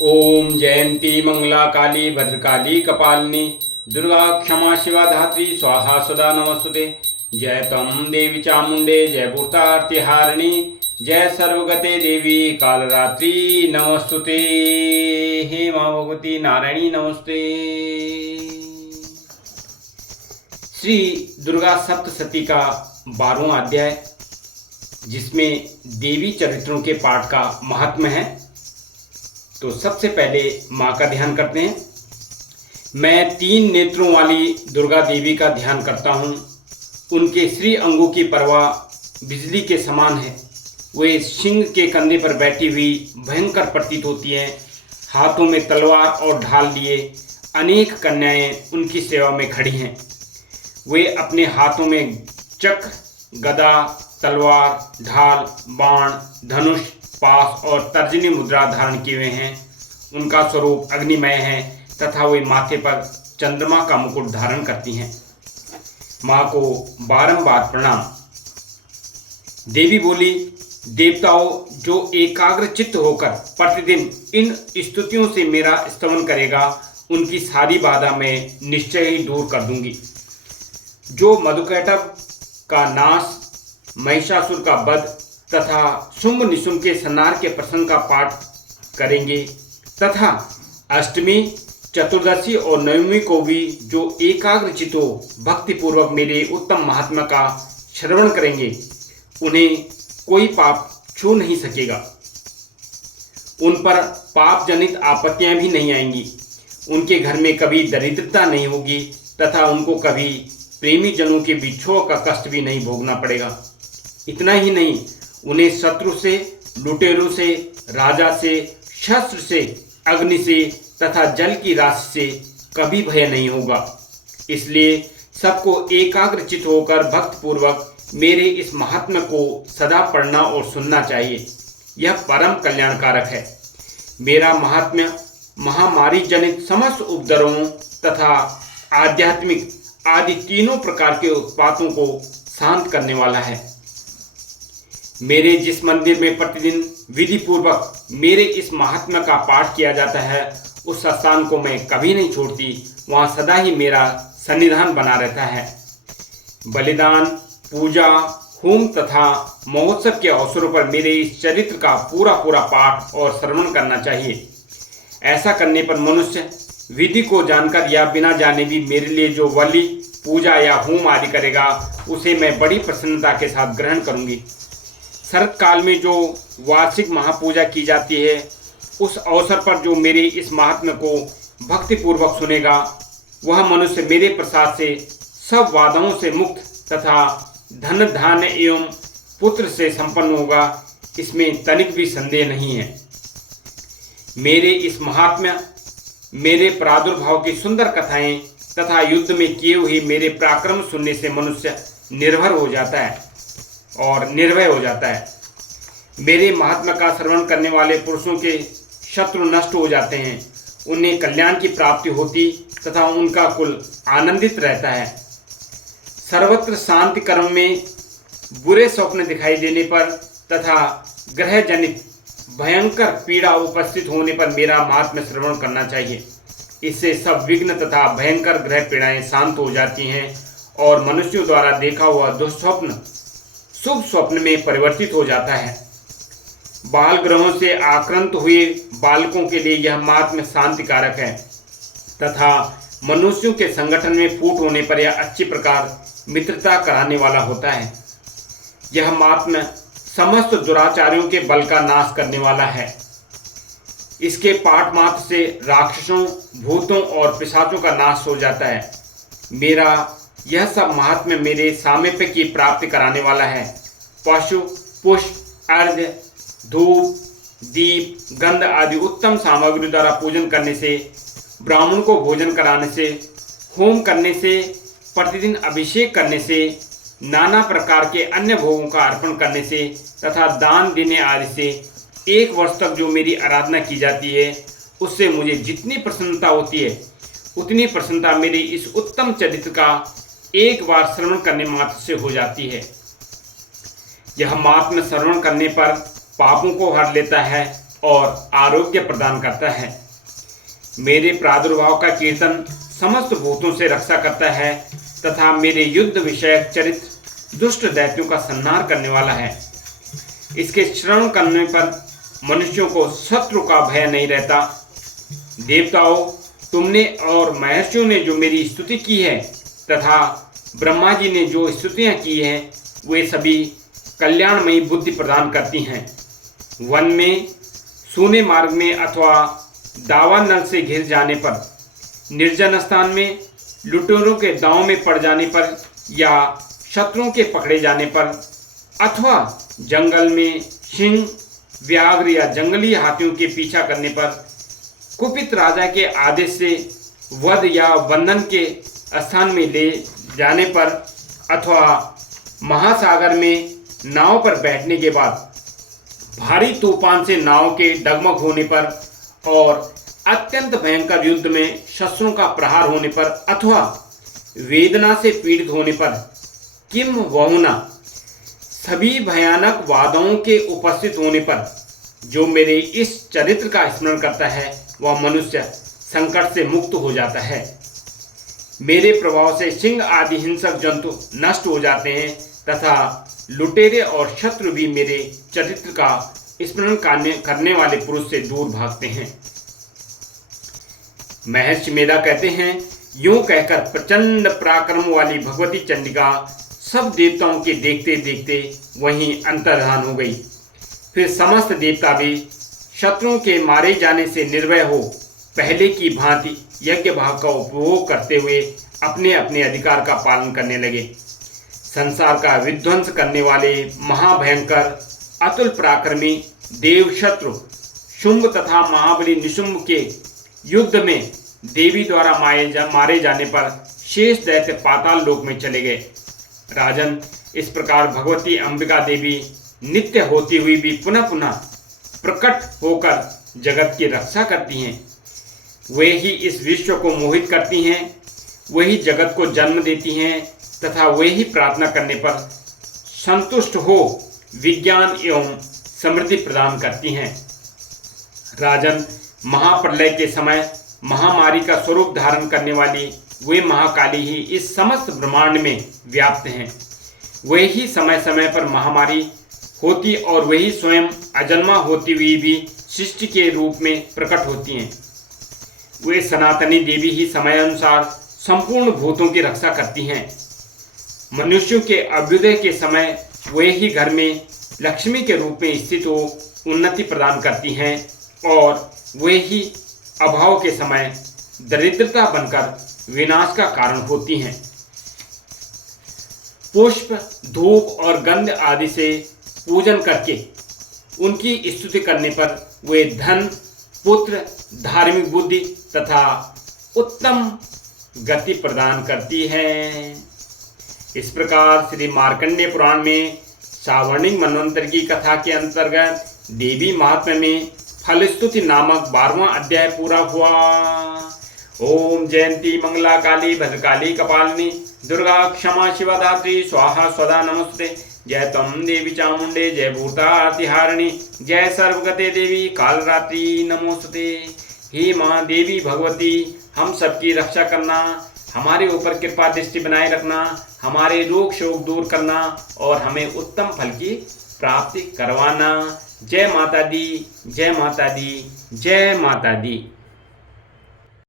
ओम जयंती मंगला काली भद्रकाली कपालिनी दुर्गा क्षमा शिवा धात्री स्वाहा सदा नमस्तुते। जय तम देवी चामुंडे जय भूतार्तिहारिणी जय सर्वगते देवी कालरात्रि नमस्तुते। हे माँ भगवती नारायणी नमस्ते। श्री दुर्गा सप्तशती का 12वां अध्याय, जिसमें देवी चरित्रों के पाठ का महात्म्य है। तो सबसे पहले माँ का ध्यान करते हैं। मैं 3 नेत्रों वाली दुर्गा देवी का ध्यान करता हूँ। उनके श्री अंगों की परवाह बिजली के समान है। वे सिंह के कंधे पर बैठी हुई भयंकर प्रतीत होती हैं। हाथों में तलवार और ढाल लिए अनेक कन्याएं उनकी सेवा में खड़ी हैं। वे अपने हाथों में चक्र, गदा, तलवार, ढाल, बाण, धनुष, पास और तर्जनी मुद्रा धारण किए हुए हैं। उनका स्वरूप अग्निमय है तथा वे माथे पर चंद्रमा का मुकुट धारण करती हैं। माँ को बारंबार प्रणाम। देवी बोली, देवताओं, जो एकाग्र चित्त होकर प्रतिदिन इन स्तुतियों से मेरा स्तवन करेगा, उनकी सारी बाधा मैं निश्चय ही दूर कर दूंगी। जो मधुकैटभ का नाश, महिषासुर का वध तथा शुंभ निशुंभ के संहार के प्रसंग का पाठ करेंगे तथा अष्टमी, चतुर्दशी और नवमी को भी जो एकाग्रचितो भक्तिपूर्वक मेरे उत्तम महात्मा का श्रवण करेंगे, उन्हें कोई पाप छू नहीं सकेगा। उन पर पाप जनित आपत्तियां भी नहीं आएंगी। उनके घर में कभी दरिद्रता नहीं होगी तथा उनको कभी प्रेमी जनों के विछोह का कष्ट भी नहीं भोगना पड़ेगा। इतना ही नहीं, उन्हें शत्रु से, लुटेरों से, राजा से, शस्त्र से, अग्नि से तथा जल की राशि से कभी भय नहीं होगा। इसलिए सबको एकाग्रचित होकर भक्तपूर्वक मेरे इस महात्म्य को सदा पढ़ना और सुनना चाहिए। यह परम कल्याणकारक है। मेरा महात्म्य महामारी जनित समस्त उपद्रवों तथा आध्यात्मिक आदि तीनों प्रकार के उत्पातों को शांत करने वाला है। मेरे जिस मंदिर में प्रतिदिन विधि पूर्वक मेरे इस महात्म्य का पाठ किया जाता है, उस स्थान को मैं कभी नहीं छोड़ती। वहाँ सदा ही मेरा सन्निधान बना रहता है। बलिदान, पूजा, होम तथा महोत्सव के अवसरों पर मेरे इस चरित्र का पूरा पाठ और श्रवण करना चाहिए। ऐसा करने पर मनुष्य विधि को जानकर या बिना जाने भी मेरे लिए जो बलि, पूजा या होम आदि करेगा, उसे मैं बड़ी प्रसन्नता के साथ ग्रहण करूंगी। शरत काल में जो वार्षिक महापूजा की जाती है, उस अवसर पर जो मेरे इस महात्म्य को भक्तिपूर्वक सुनेगा, वह मनुष्य मेरे प्रसाद से सब बाधाओं से मुक्त तथा धन, धान्य एवं पुत्र से संपन्न होगा। इसमें तनिक भी संदेह नहीं है। मेरे इस महात्म्य, मेरे प्रादुर्भाव की सुंदर कथाएं तथा युद्ध में किए हुए मेरे पराक्रम सुनने से मनुष्य निर्भर हो जाता है और निर्भय हो जाता है। मेरे महात्मा का श्रवण करने वाले पुरुषों के शत्रु नष्ट हो जाते हैं। उन्हें कल्याण की प्राप्ति होती तथा उनका कुल आनंदित रहता है। सर्वत्र शांति कर्म में बुरे स्वप्न दिखाई देने पर तथा ग्रह जनित भयंकर पीड़ा उपस्थित होने पर मेरा महात्म्य श्रवण करना चाहिए। इससे सब विघ्न तथा भयंकर ग्रह पीड़ाएं शांत हो जाती हैं और मनुष्यों द्वारा देखा हुआ दुस्वप्न शुभ स्वप्न में परिवर्तित हो जाता है। बाल ग्रहों से आक्रांत हुए बालकों के लिए यह महात्म्य शांतिकारक है तथा मनुष्यों के संगठन में फूट होने पर यह अच्छी प्रकार मित्रता कराने वाला होता है। यह महात्म्य समस्त दुराचारियों के बल का नाश करने वाला है। इसके पाठ मात्र से राक्षसों, भूतों और पिशाचों का नाश हो जाता है। मेरा यह सब महात्म्य मेरे सामीप्य की प्राप्ति कराने वाला है। पशु, पुष्प, अर्घ्य, धूप, दीप, गंध आदि उत्तम सामग्री द्वारा पूजन करने से, ब्राह्मण को भोजन कराने से, होम करने से, प्रतिदिन अभिषेक करने से, नाना प्रकार के अन्य भोगों का अर्पण करने से तथा दान देने आदि से 1 वर्ष तक जो मेरी आराधना की जाती है, उससे मुझे जितनी प्रसन्नता होती है, उतनी प्रसन्नता मेरे इस उत्तम चरित्र का एक बार श्रवण करने मात्र से हो जाती है। यह महात्म्य श्रवण करने पर पापों को हर लेता है और आरोग्य प्रदान करता है। मेरे प्रादुर्भाव का कीर्तन समस्त भूतों से रक्षा करता है तथा मेरे युद्ध विषयक चरित्र दुष्ट दैत्यों का संहार करने वाला है। इसके श्रवण करने पर मनुष्यों को शत्रु का भय नहीं रहता। देवताओं, तुमने और महर्षियों ने जो मेरी स्तुति की है तथा ब्रह्मा जी ने जो स्तुतियाँ की हैं, वे सभी कल्याणमयी बुद्धि प्रदान करती हैं। वन में, सूने मार्ग में अथवा दावानल से घिर जाने पर, निर्जन स्थान में, लुटेरों के दांव में पड़ जाने पर या शत्रुओं के पकड़े जाने पर अथवा जंगल में सिंह, व्याघ्र या जंगली हाथियों के पीछा करने पर, कुपित राजा के आदेश से वध या बंधन के स्थान में ले जाने पर अथवा महासागर में नाव पर बैठने के बाद भारी तूफान से नाव के डगमग होने पर और अत्यंत भयंकर युद्ध में शस्त्रों का प्रहार होने पर अथवा वेदना से पीड़ित होने पर, किम वहुना सभी भयानक वादाओं के उपस्थित होने पर जो मेरे इस चरित्र का स्मरण करता है वह मनुष्य संकट से मुक्त हो जाता है। मेरे प्रभाव से सिंह आदि हिंसक जंतु नष्ट हो जाते हैं तथा लुटेरे और शत्रु भी मेरे चरित्र का स्मरण करने वाले पुरुष से दूर भागते हैं। महर्षि मेधा कहते हैं, यूं कहकर प्रचंड पराक्रम वाली भगवती चंडिका सब देवताओं के देखते देखते वहीं अंतर्धान हो गई। फिर समस्त देवता भी शत्रुओं के मारे जाने से निर्भय हो पहले की भांति यज्ञ भाग का उपभोग करते हुए अपने अपने अधिकार का पालन करने लगे। संसार का विध्वंस करने वाले महाभयंकर अतुल पराक्रमी देव शत्रु शुंभ तथा महाबली निशुंभ के युद्ध में देवी द्वारा मारे जाने पर शेष दैत्य पाताल लोक में चले गए। राजन, इस प्रकार भगवती अंबिका देवी नित्य होती हुई भी पुनः पुनः प्रकट होकर जगत की रक्षा करती हैं। वे ही इस विश्व को मोहित करती हैं, वही जगत को जन्म देती हैं तथा वे ही प्रार्थना करने पर संतुष्ट हो विज्ञान एवं समृद्धि प्रदान करती हैं। राजन, महाप्रलय के समय महामारी का स्वरूप धारण करने वाली वे महाकाली ही इस समस्त ब्रह्मांड में व्याप्त हैं। वे ही समय समय पर महामारी होती और वही स्वयं अजन्मा होती हुई भी सृष्टि के रूप में प्रकट होती हैं। वे सनातनी देवी ही समय अनुसार संपूर्ण भूतों की रक्षा करती हैं। मनुष्यों के अभ्युदय के समय वे ही घर में लक्ष्मी के रूप में स्थित हो उन्नति प्रदान करती हैं और वे ही अभाव के समय दरिद्रता बनकर विनाश का कारण होती हैं। पुष्प, धूप और गंध आदि से पूजन करके उनकी स्तुति करने पर वे धन, पुत्र, धार्मिक बुद्धि तथा उत्तम गति प्रदान करती है। इस प्रकार श्री मार्कंडेय पुराण में सावर्णिक मनवंतर की कथा के अंतर्गत देवी महात्म्य में फलस्तुति नामक 12वां अध्याय पूरा हुआ। ओम जयंती मंगला काली भद्रकाली कपालिनी दुर्गा क्षमा शिवा धात्री स्वाहा स्वदा नमस्ते। जय तम देवी चामुंडे जय भूतातिहारिणी जय सर्वगते देवी कालरात्रि नमोस्तुते। हे माँ देवी भगवती, हम सबकी रक्षा करना, हमारे ऊपर कृपा दृष्टि बनाए रखना, हमारे रोग शोक दूर करना और हमें उत्तम फल की प्राप्ति करवाना। जय माता दी, जय माता दी, जय माता दी।